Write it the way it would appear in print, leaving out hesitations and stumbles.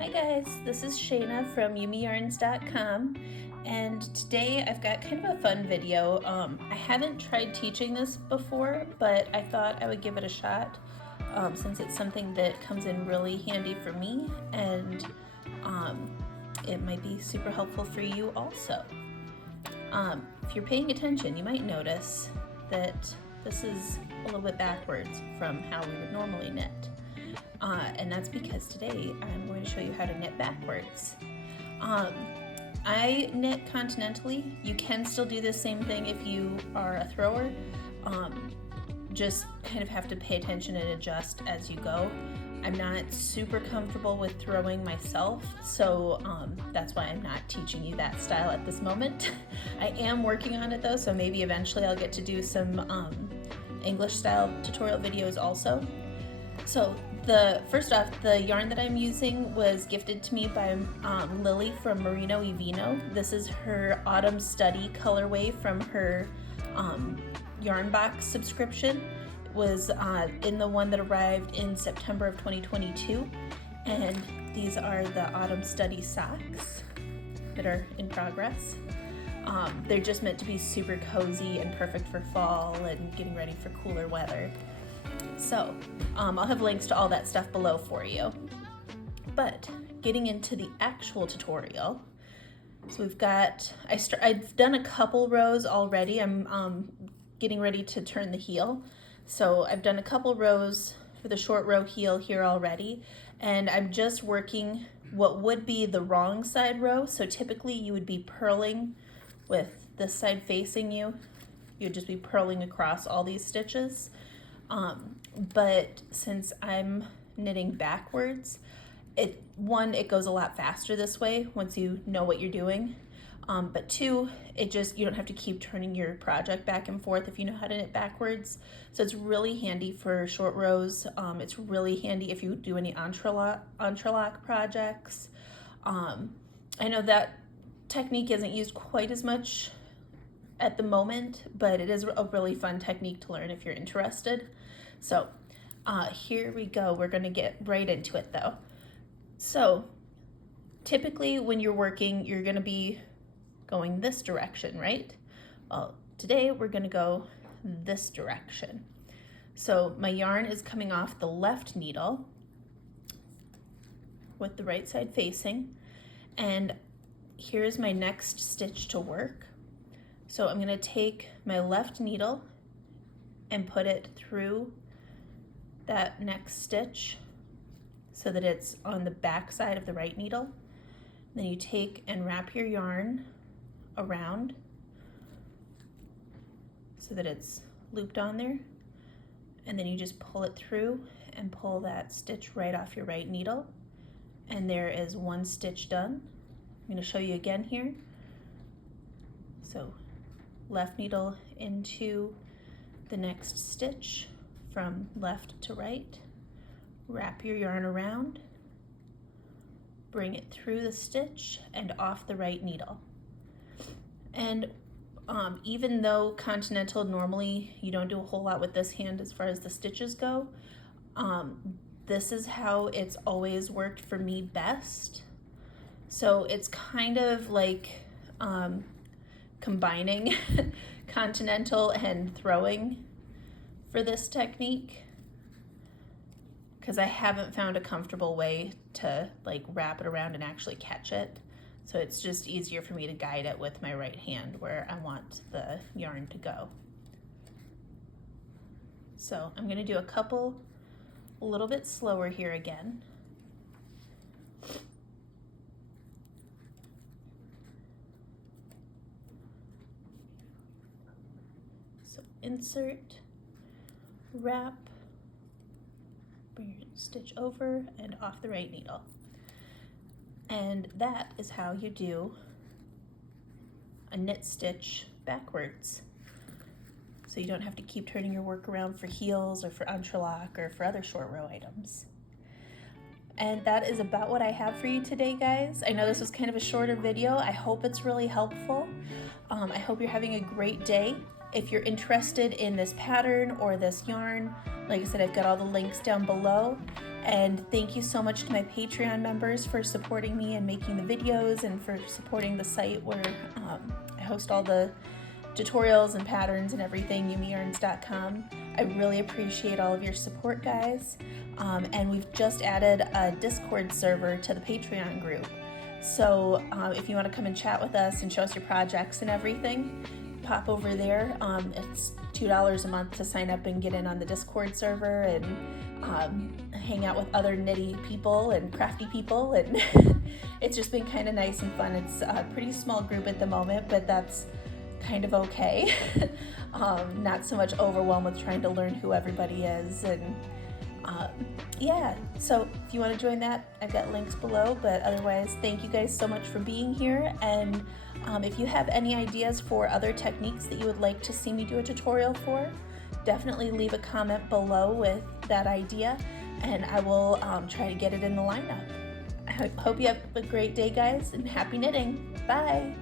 Hi guys, this is Shayna from yumiyarns.com, and today I've got kind of a fun video. I haven't tried teaching this before, but I thought I would give it a shot since it's something that comes in really handy for me, and it might be super helpful for you also. If you're paying attention, you might notice that this is a little bit backwards from how we would normally knit. And that's because today I'm going to show you how to knit backwards. I knit continentally. You can still do the same thing if you are a thrower. Just kind of have to pay attention and adjust as you go. I'm not super comfortable with throwing myself, so that's why I'm not teaching you that style at this moment. I am working on it though, so maybe eventually I'll get to do some English style tutorial videos also. So first off, the yarn that I'm using was gifted to me by Lily from Merino e Vino. This is her Autumn Study colorway from her yarn box subscription. It was in the one that arrived in September of 2022, and these are the Autumn Study socks that are in progress. They're just meant to be super cozy and perfect for fall and getting ready for cooler weather. So I'll have links to all that stuff below for you. But getting into the actual tutorial, so we've got, I've done a couple rows already. I'm getting ready to turn the heel. So I've done a couple rows for the short row heel here already, and I'm just working what would be the wrong side row. So typically you would be purling with this side facing you. You'd just be purling across all these stitches. But since I'm knitting backwards, it goes a lot faster this way once you know what you're doing. But two, you don't have to keep turning your project back and forth if you know how to knit backwards. So it's really handy for short rows. It's really handy if you do any entrelock projects. I know that technique isn't used quite as much at the moment, but it is a really fun technique to learn if you're interested. So here we go. We're going to get right into it though. So typically when you're working, you're going to be going this direction, right? Well, today we're going to go this direction. So my yarn is coming off the left needle with the right side facing, and here's my next stitch to work. So I'm going to take my left needle and put it through that next stitch so that it's on the back side of the right needle. Then you take and wrap your yarn around so that it's looped on there, and then you just pull it through and pull that stitch right off your right needle, and there is one stitch done. I'm going to show you again here. So left needle into the next stitch from left to right, wrap your yarn around, bring it through the stitch and off the right needle. And even though continental, normally you don't do a whole lot with this hand as far as the stitches go, this is how it's always worked for me best. So it's kind of like combining continental and throwing for this technique, because I haven't found a comfortable way to like wrap it around and actually catch it. So it's just easier for me to guide it with my right hand where I want the yarn to go. So I'm going to do a little bit slower here again. So insert, wrap, bring your stitch over and off the right needle. And that is how you do a knit stitch backwards. So you don't have to keep turning your work around for heels or for entrelock or for other short row items. And that is about what I have for you today, guys. I know this was kind of a shorter video. I hope it's really helpful. I hope you're having a great day. If you're interested in this pattern or this yarn, like I said, I've got all the links down below. And thank you so much to my Patreon members for supporting me and making the videos, and for supporting the site where I host all the tutorials and patterns and everything, yumiyarns.com. I really appreciate all of your support, guys. And we've just added a Discord server to the Patreon group. So if you want to come and chat with us and show us your projects and everything, pop over there. It's $2 a month to sign up and get in on the Discord server and hang out with other nitty people and crafty people, and it's just been kind of nice and fun. It's a pretty small group at the moment, but that's kind of okay. Not so much overwhelmed with trying to learn who everybody is, and yeah, so if you want to join that, I've got links below. But otherwise, thank you guys so much for being here, and if you have any ideas for other techniques that you would like to see me do a tutorial for, definitely leave a comment below with that idea, and I will try to get it in the lineup. I hope you have a great day, guys, and happy knitting. Bye!